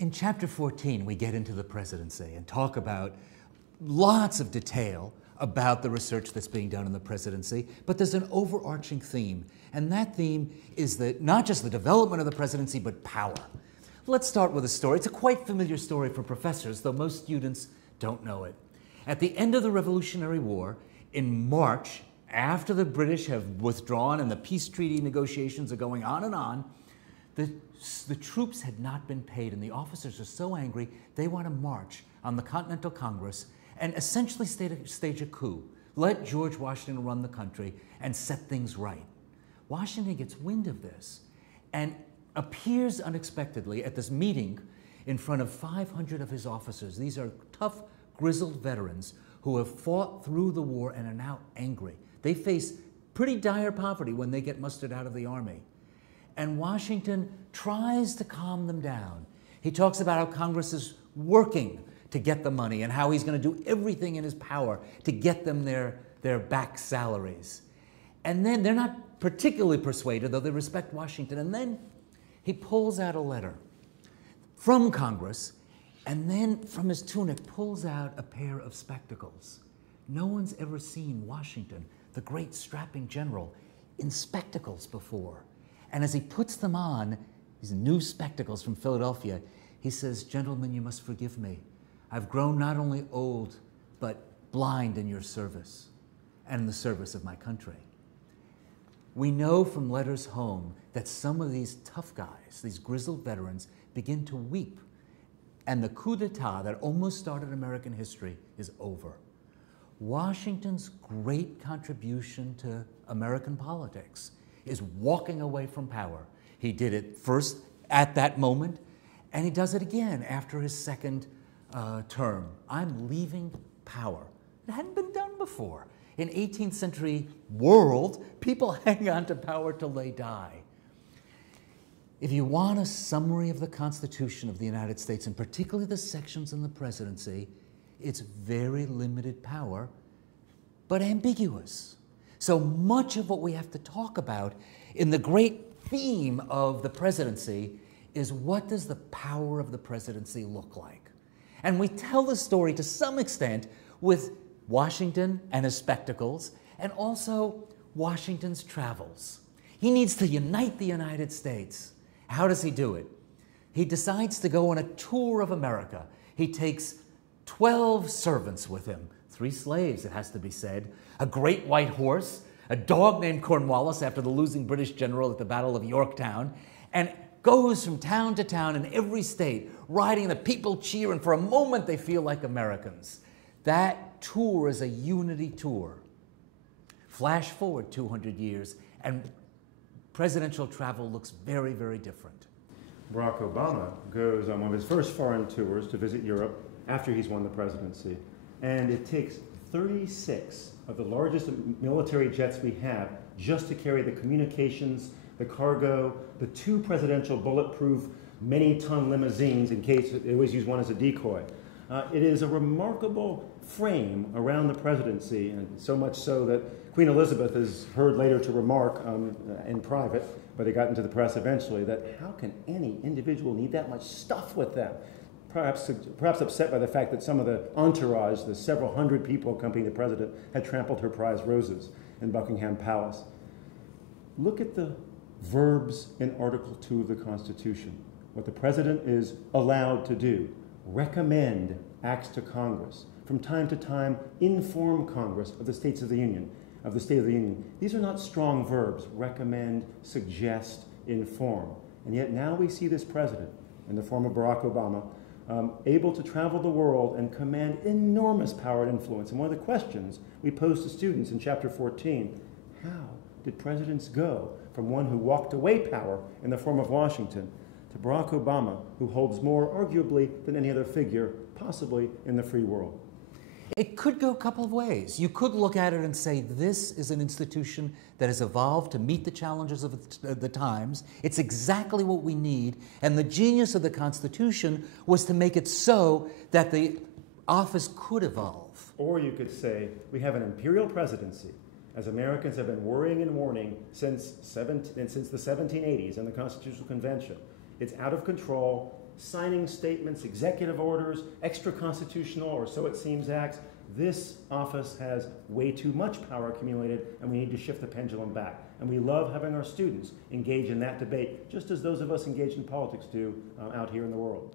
In chapter 14, we get into the presidency and talk about lots of detail about the research that's being done in the presidency, but there's an overarching theme, and that theme is that not just the development of the presidency, but power. Let's start with a story. It's a quite familiar story for professors, though most students don't know it. At the end of the Revolutionary War, in March, after the British have withdrawn and the peace treaty negotiations are going on, the troops had not been paid, and the officers are so angry they want to march on the Continental Congress and essentially stage a coup. Let George Washington run the country and set things right. Washington gets wind of this and appears unexpectedly at this meeting in front of 500 of his officers. These are tough, grizzled veterans who have fought through the war and are now angry. They face pretty dire poverty when they get mustered out of the army. And Washington tries to calm them down. He talks about how Congress is working to get the money and how he's going to do everything in his power to get them their back salaries. And then they're not particularly persuaded, though they respect Washington. And then he pulls out a letter from Congress, and then from his tunic pulls out a pair of spectacles. No one's ever seen Washington, the great strapping general, in spectacles before. And as he puts them on, these new spectacles from Philadelphia, he says, "Gentlemen, you must forgive me. I've grown not only old, but blind in your service and in the service of my country." We know from letters home that some of these tough guys, these grizzled veterans, begin to weep. And the coup d'etat that almost started American history is over. Washington's great contribution to American politics is walking away from power. He did it first at that moment, and he does it again after his second term. I'm leaving power. It hadn't been done before. In 18th century world, people hang on to power till they die. If you want a summary of the Constitution of the United States, and particularly the sections in the presidency, it's very limited power, but ambiguous. So much of what we have to talk about in the great theme of the presidency is, what does the power of the presidency look like? And we tell the story to some extent with Washington and his spectacles, and also Washington's travels. He needs to unite the United States. How does he do it? He decides to go on a tour of America. He takes 12 servants with him, 3 slaves, it has to be said, a great white horse, a dog named Cornwallis after the losing British general at the Battle of Yorktown, and goes from town to town in every state, riding, the people cheer, and for a moment they feel like Americans. That tour is a unity tour. Flash forward 200 years, and presidential travel looks very, very different. Barack Obama goes on one of his first foreign tours to visit Europe after he's won the presidency, and it takes 36 of the largest military jets we have just to carry the communications, the cargo, the 2 presidential bulletproof many-ton limousines in case they always use one as a decoy. It is a remarkable frame around the presidency, and so much so that Queen Elizabeth is heard later to remark in private, but it got into the press eventually, that how can any individual need that much stuff with them? Perhaps upset by the fact that some of the entourage, the several hundred people accompanying the president, had trampled her prized roses in Buckingham Palace. Look at the verbs in Article 2 of the Constitution. What the president is allowed to do: recommend acts to Congress. From time to time, inform Congress of the States of the Union, of the State of the Union. These are not strong verbs: recommend, suggest, inform. And yet now we see this president, in the form of Barack Obama, able to travel the world and command enormous power and influence. And one of the questions we pose to students in Chapter 14, how did presidents go from one who walked away power in the form of Washington to Barack Obama, who holds more, arguably, than any other figure, possibly in the free world? It could go a couple of ways. You could look at it and say, this is an institution that has evolved to meet the challenges of the times. It's exactly what we need. And the genius of the Constitution was to make it so that the office could evolve. Or you could say, we have an imperial presidency, as Americans have been worrying and warning since the 1780s and the Constitutional Convention. It's out of control. signing statements, executive orders, extra constitutional, or so it seems acts. This office has way too much power accumulated, and we need to shift the pendulum back. And we love having our students engage in that debate, just as those of us engaged in politics do out here in the world.